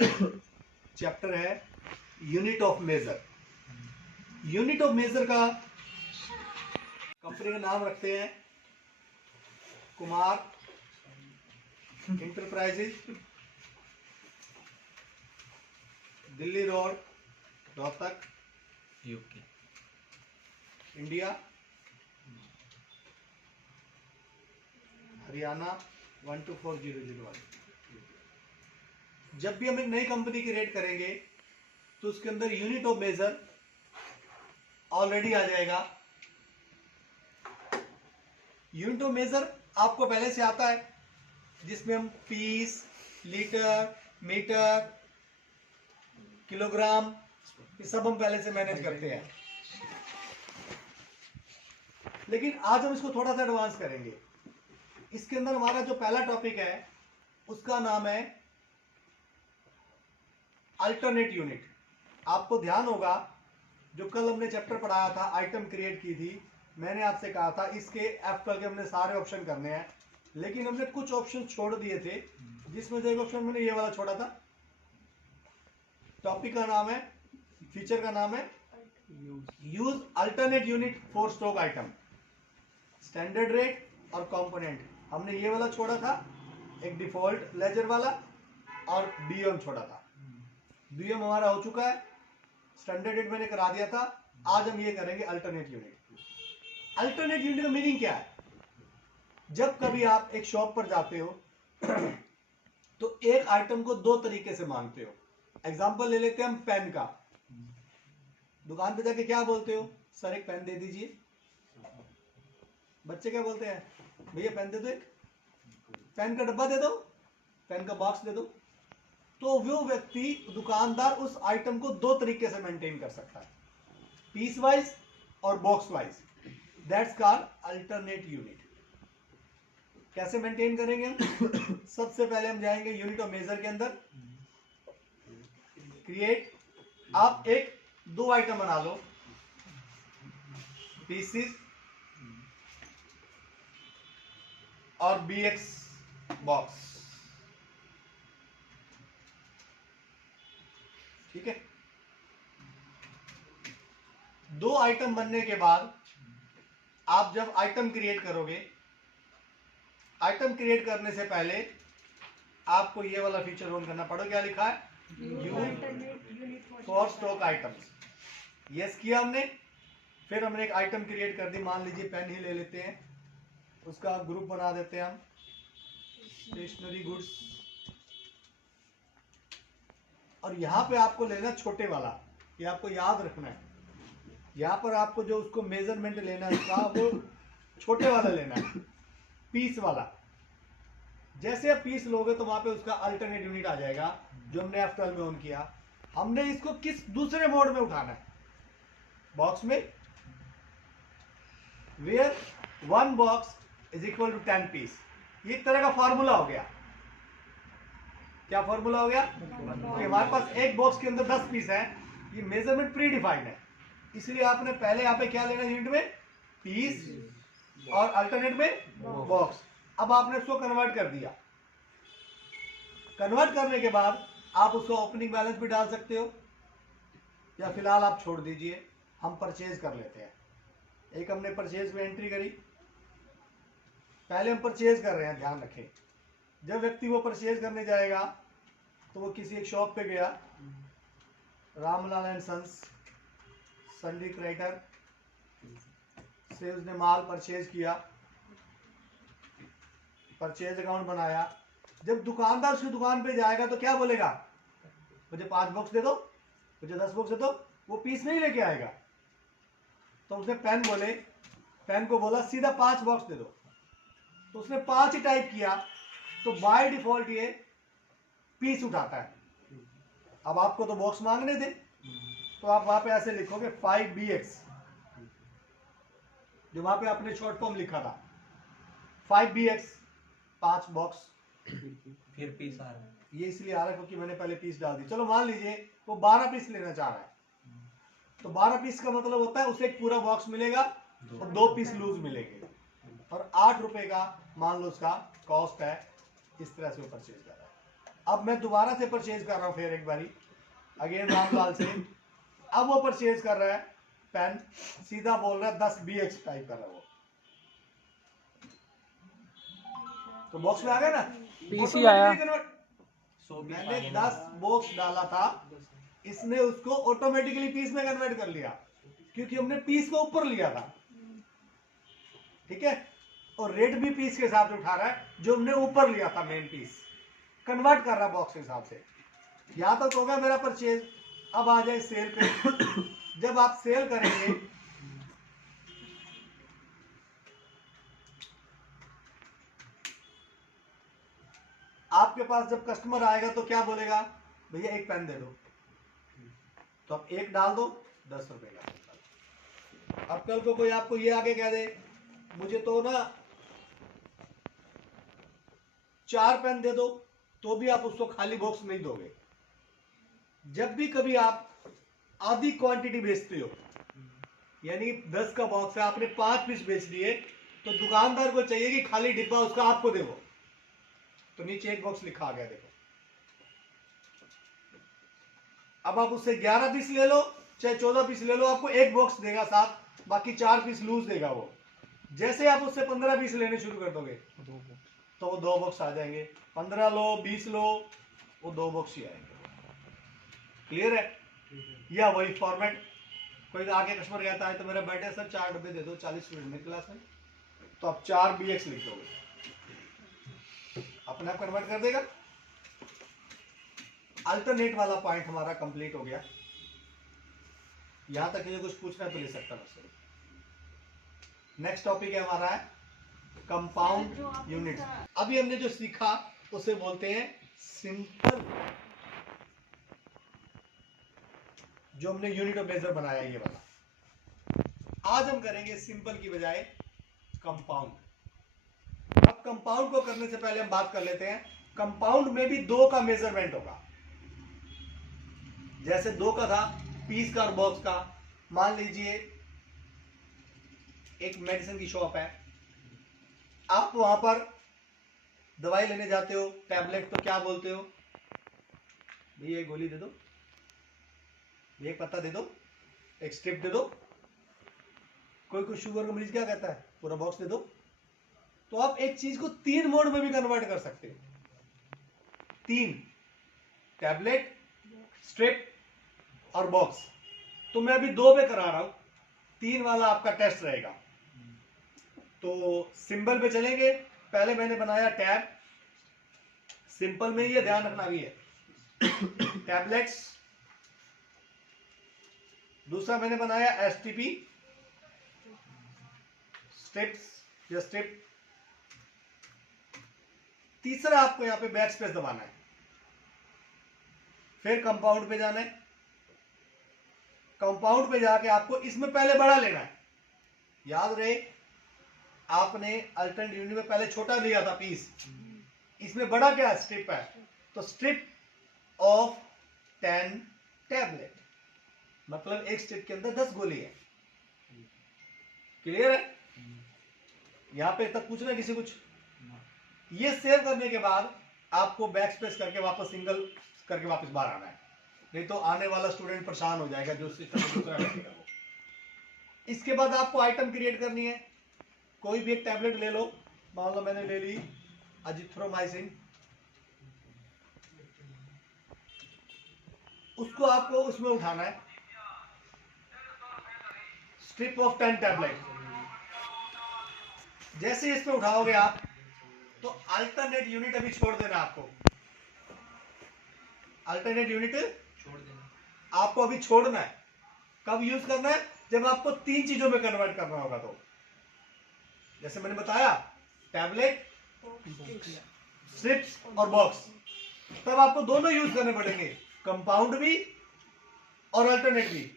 Chapter है unit of measure. Unit of measure का company का नाम रखते हैं Kumar enterprises, Delhi road, Rohtak, UK, India, Haryana 124001। जब भी हम एक नई कंपनी क्रिएट करेंगे तो उसके अंदर यूनिट ऑफ मेजर ऑलरेडी आ जाएगा। यूनिट ऑफ मेजर आपको पहले से आता है, जिसमें हम पीस, लीटर, मीटर, किलोग्राम, ये सब हम पहले से मैनेज करते हैं। लेकिन आज हम इसको थोड़ा सा एडवांस करेंगे। इसके अंदर हमारा जो पहला टॉपिक है उसका नाम है अल्टरनेट यूनिट। आपको ध्यान होगा जो कल हमने चैप्टर पढ़ाया था, आइटम क्रिएट की थी, मैंने आपसे कहा था इसके F12 के हमने सारे ऑप्शन करने हैं, लेकिन हमने कुछ ऑप्शन छोड़ दिए थे, जिसमें से एक ऑप्शन मैंने ये वाला छोड़ा था। टॉपिक का नाम है, फीचर का नाम है use alternate unit for stock item, standard rate और कंपोनेंट। हमने ये वाला छोड़ा था, एक डिफॉल्ट लेजर वाला, और डीएम छोड़ा था। डीएम हमारा हो चुका है, स्टैंडर्ड रेट मैंने करा दिया था। आज हम ये करेंगे अल्टरनेट यूनिट। अल्टरनेट यूनिट का मीनिंग क्या है? जब कभी आप एक शॉप पर जाते हो तो एक आइटम को दो तरीके से मांगते हो। एग्जांपल ले लेते हैं हम पेन का। दुकान पे जाके क्या बोलते हो? सर एक पेन दे दीजिए। बच्चे क्या बोलते हैं? भैया पेन दे दो, एक पेन का डब्बा दे दो, पेन का बॉक्स दे दो। तो वो व्यक्ति, दुकानदार, उस आइटम को दो तरीके से मेंटेन कर सकता है, पीस वाइज और box wise. That's called alternate unit. कैसे मेंटेन करेंगे हम? सबसे पहले हम जाएंगे यूनिट ऑफ मेजर के अंदर, क्रिएट। आप एक दो आइटम बना लो, पीसीस और बीएक्स बॉक्स, ठीक है। दो आइटम बनने के बाद आप जब आइटम क्रिएट करोगे, आइटम क्रिएट करने से पहले आपको ये वाला फीचर ऑन करना पड़ेगा। क्या लिखा है? Use for stock items. Yes किया हमने। फिर हमने एक आइटम क्रिएट कर दी, मान लीजिए पेन ही ले लेते हैं, उसका ग्रुप बना देते हैं हम, स्टेशनरी गुड्स। और यहां पे आपको लेना छोटे वाला, ये आपको याद रखना है। यहां पर आपको जो उसको मेजरमेंट लेना है उसका, वो छोटे वाला लेना है, पीस वाला। जैसे आप पीस लोगे तो वहां पे उसका अल्टरनेट यूनिट आ जाएगा, जो हमने F12 में ऑन किया। हमने इसको किस दूसरे मोड में उठाना है? बॉक्स में, where 1 box is equal to 10 piece. ये एक तरह का फॉर्मूला हो गया। क्या फॉर्मूला हो गया? कि हमारे पास एक बॉक्स के अंदर 10 पीस है, ये मेजरमेंट प्री डिफाइंड है, इसलिए आपने पहले यहाँ पे क्या लेना है यूनिट में? पीस, और अल्टरनेट में बॉक्स। अब आपने उसको कन्वर्ट कर दिया। कन्वर्ट करने के बाद आप उसको ओपनिंग बैलेंस भी डाल सकते हो, या फिलहाल आप छोड़ दीजिए। हम परचेज कर लेते हैं। एक हमने परचेज में एंट्री करी। पहले हम परचेज कर रहे हैं, ध्यान रखें। जब व्यक्ति वो परचेज करने जाएगा तो वो किसी एक शॉप पे गया, रामलाल एंड सन्स, संडी क्राइटर से उसने माल परचेज किया, परचेज अकाउंट बनाया। जब दुकानदार उसकी दुकान पे जाएगा तो क्या बोलेगा? मुझे 5 बॉक्स दे दो, मुझे 10 बॉक्स दे दो। वो पीस नहीं लेके आएगा। तो उसने पेन बोले, पेन को बोला सीधा 5 बॉक्स दे दो, तो उसने 5 ही टाइप किया, तो बाय डिफॉल्ट ये पीस उठाता है। अब आपको तो बॉक्स मांगने थे, तो आप वहां पे ऐसे लिखोगे 5BX, जो वहां पे आपने शॉर्ट फॉर्म लिखा था, 5BX, 5 बॉक्स। फिर पीस आ रहा है। ये इसलिए आ रहा है क्योंकि मैंने पहले पीस डाल दी। चलो मान लीजिए वो 12 पीस लेना चाह रहा है, तो 12 पीस का मतलब होता है उसे एक पूरा बॉक्स मिलेगा और 2 पीस लूज मिलेंगे, और 8 रुपए का मान लो उसका कॉस्ट है। इस तरह से वो परचेज कर रहा है। अब मैं दोबारा से परचेज कर रहा हूँ फिर एक बारी अगेन रामलाल से। अब वो परचेज कर रहा है पेन, सीधा बोल रहा है 10 BX टाइप कर रहा है वो, तो बॉक्स में आ गया ना, पीसी आया। मैंने 10 बॉक्स डाला था, इसने उसको ऑटोमेटिकली पीस में कन्वर्ट कर लिया क्योंकि हमने पीस को ऊपर लिया था, ठीक है, और रेट भी पीस के हिसाब से उठा रहा है जो हमने ऊपर लिया था, मेन पीस कन्वर्ट कर रहा बॉक्स के हिसाब से। यहां तक तो होगा मेरा परचेज। अब आ जाए सेल पे। जब आप सेल करेंगे आपके पास जब कस्टमर आएगा तो क्या बोलेगा, भैया एक पेन दे दो, तो आप एक डाल दो 10 रुपए का। अब कल को कोई आपको ये आगे कह दे मुझे तो ना 4 पेन दे दो, तो भी आप उसको खाली बॉक्स नहीं दोगे। जब भी कभी आप आधी क्वांटिटी बेचते हो, यानी 10 का बॉक्स है, आपने 5 पीस बेच दिए, तो दुकानदार को चाहिए कि खाली डिब्बा उसका आपको दे दो, तो नीचे एक बॉक्स लिखा आ गया देखो। अब आप उससे 11 पीस ले लो चाहे 14 पीस ले लो, आपको एक बॉक्स देगा साथ, बाकी 4 पीस लूज देगा वो। जैसे आप उससे 15 पीस लेने शुरू कर दोगे तो वो 2 बॉक्स आ जाएंगे। 15 लो 20 लो, वो 2 बॉक्स ही आएंगे। क्लियर है? या वही फॉर्मेट, कोई आगे कस्टमर कहता है तो मेरा बेटा सर 4 डब्बे दे दो 40 स्टूडेंट में क्लास में, तो आप 4 BX लिख दोगे, अपने आप कन्वर्ट कर देगा। अल्टरनेट वाला पॉइंट हमारा कंप्लीट हो गया। यहां तक ये कुछ पूछना है तो ले सकता है। नेक्स्ट टॉपिक है हमारा है कंपाउंड यूनिट्स। अभी हमने जो सीखा उसे बोलते हैं सिंपल, जो हमने यूनिट ऑफ मेजर बनाया ये वाला। आज हम करेंगे सिंपल की बजाय कंपाउंड। अब कंपाउंड को करने से पहले हम बात कर लेते हैं, कंपाउंड में भी 2 का मेजरमेंट होगा। जैसे 2 का था पीस का और बॉक्स का। मान लीजिए एक मेडिसिन की शॉप है, आप वहां पर दवाई लेने जाते हो, टैबलेट, तो क्या बोलते हो, भैया एक गोली दे दो, एक पत्ता दे दो, एक स्ट्रिप दे दो। कोई शुगर का मरीज क्या कहता है, पूरा बॉक्स दे दो। तो आप एक चीज को 3 मोड में भी कन्वर्ट कर सकते हो। 3, टैबलेट, स्ट्रिप और बॉक्स। तो मैं अभी 2 पे करा रहा हूं, 3 वाला आपका टेस्ट रहेगा। तो सिंबल पे चलेंगे। पहले मैंने बनाया टैब, सिंपल में ये ध्यान रखना भी है, टैबलेट्स। दूसरा मैंने बनाया STP, स्ट्रिप्स या स्ट्रिप। तीसरा आपको यहां पे बैक स्पेस दबाना है, फिर कंपाउंड पे जाना है। कंपाउंड पे जाके आपको इसमें पहले बड़ा लेना है। याद रहे आपने अल्टरनेट यूनिट में पहले छोटा लिया था पीस, इसमें बड़ा क्या है, स्ट्रिप है। तो स्ट्रिप ऑफ 10 टैबलेट, मतलब एक स्ट्रिप के अंदर 10 गोली है। क्लियर है? यहां पे तक पूछना किसी कुछ? ये सेव करने के बाद आपको बैक स्पेस करके वापस सिंगल करके वापस बाहर आना है, नहीं तो आने वाला स्टूडेंट परेशान हो जाएगा जो सिस्टम में दूसरा बैठेगा वो। इसके बाद आपको आइटम क्रिएट करनी है। कोई भी एक टैबलेट ले लो, मान लो मैंने ले ली अजिथ्रोमाइसिन, उसको आपको उसमें उठाना है, स्ट्रिप ऑफ 10 टैबलेट। जैसे इसमें उठाओगे आप तो अल्टरनेट यूनिट अभी छोड़ देना आपको, अल्टरनेट यूनिट छोड़ देना, आपको अभी छोड़ना है। कब यूज करना है, जब आपको 3 चीजों में कन्वर्ट करना होगा। तो जैसे मैंने बताया टैबलेट, स्ट्रिप्स और बॉक्स, तब आपको दोनों यूज करने पड़ेंगे, कंपाउंड भी और अल्टरनेट भी।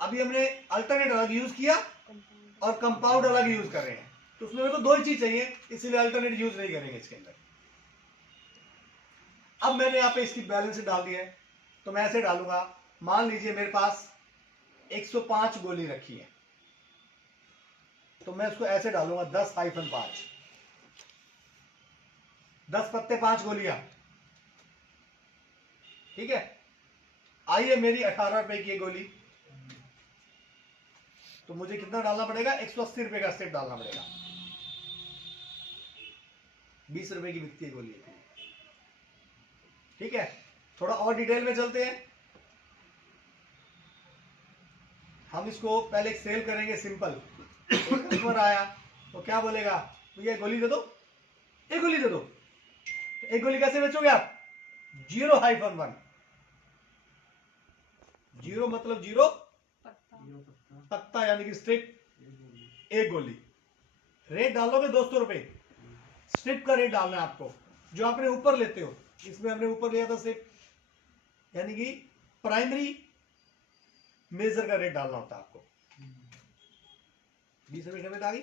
अभी हमने अल्टरनेट अलग यूज किया और कंपाउंड अलग यूज कर रहे हैं, तो उसमें तो 2 ही चीज चाहिए, इसलिए अल्टरनेट यूज नहीं करेंगे इसके अंदर। अब मैंने यहाँ पे इसकी बैलेंस डाल दिया है, तो मैं ऐसे डालूंगा। मान लीजिए मेरे पास 105 गोली रखी है, तो मैं उसको ऐसे डालूंगा 10-5, 10 पत्ते 5 गोलियां। ठीक है। आइए मेरी 18 रुपए की ये गोली, तो मुझे कितना डालना पड़ेगा? 180 रुपए का स्टेप डालना पड़ेगा। 20 रुपए की बिकती है गोली, ठीक है। थोड़ा और डिटेल में चलते हैं। हम इसको पहले सेल करेंगे सिंपल। एक कस्टमर आया तो क्या बोलेगा? भैया गोली दे दो, एक गोली दे दो। तो एक गोली कैसे बेचोगे आप? 0-1। 0 मतलब 0 पत्ता, यानी कि स्ट्रिप, एक गोली। रेट डालोगे 200 रुपए, स्ट्रिप का रेट डालना है आपको, जो आपने ऊपर लेते हो। इसमें हमने ऊपर लिया था स्ट्रिप, यानी कि प्राइमरी मेजर का रेट डालना होता है आपको। 20 रुपए समझ आ गई?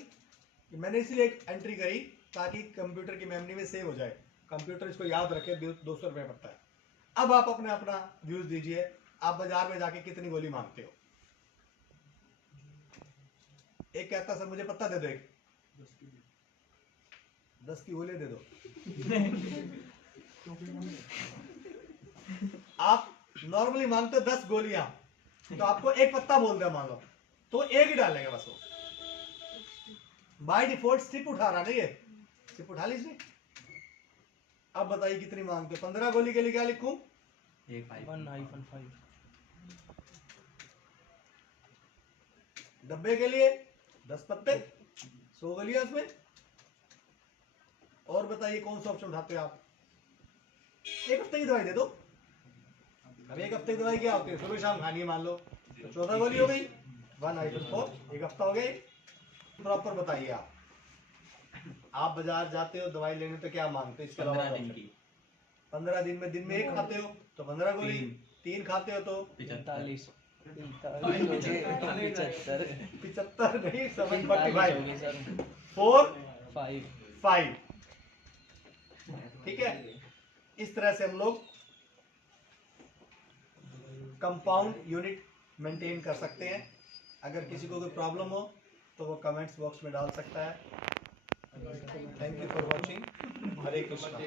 मैंने इसलिए एक एंट्री करी ताकि कंप्यूटर की मेमोरी में सेव हो जाए, कंप्यूटर इसको याद रखे 200 रुपए पड़ता है। अब आप अपना व्यूज दीजिए, आप बाजार में जाके कितनी गोली मांगते हो? एक कहता सर मुझे पत्ता दे दो, एक 10 की गोली दे दो। आप नॉर्मली मांगते हो 10 गोलियां, तो आपको एक पत्ता बोल दिया मान लो, तो एक ही डालेगा बस वो। बाय डिफॉल्ट स्टिप उठा रहा नहीं, ये स्टिप उठा ली इसने। अब बताइए कितनी मांगते हो? 15 गोली के लिए क्या लिखूं? 1-5। डब्बे के लिए 10 पत्ते, 100 गोलियां उसमें। और बताइए कौन सा ऑप्शन उठाते हो आप? एक हफ्ते की दवाई दे दो। अब एक हफ्ते की दवाई क्या होती है? सुबह शाम खानी है मान लो, तो 14 गोली हो गई, 1-4, एक हफ्ता हो गया। प्रॉपर बताइए आप बाजार जाते हो दवाई लेने तो क्या मांगते हो? इसके अलावा 15 दिन की। 15 दिन में एक खाते हो तो 15 गोली, 3 खाते हो तो 45। 75 नहीं, 745, 4-5, ठीक है। इस तरह से हम लोग कंपाउंड यूनिट मेंटेन कर सकते हैं। अगर किसी को कोई प्रॉब्लम हो तो वो कमेंट्स बॉक्स में डाल सकता है। Thank you for watching. Hare Krishna.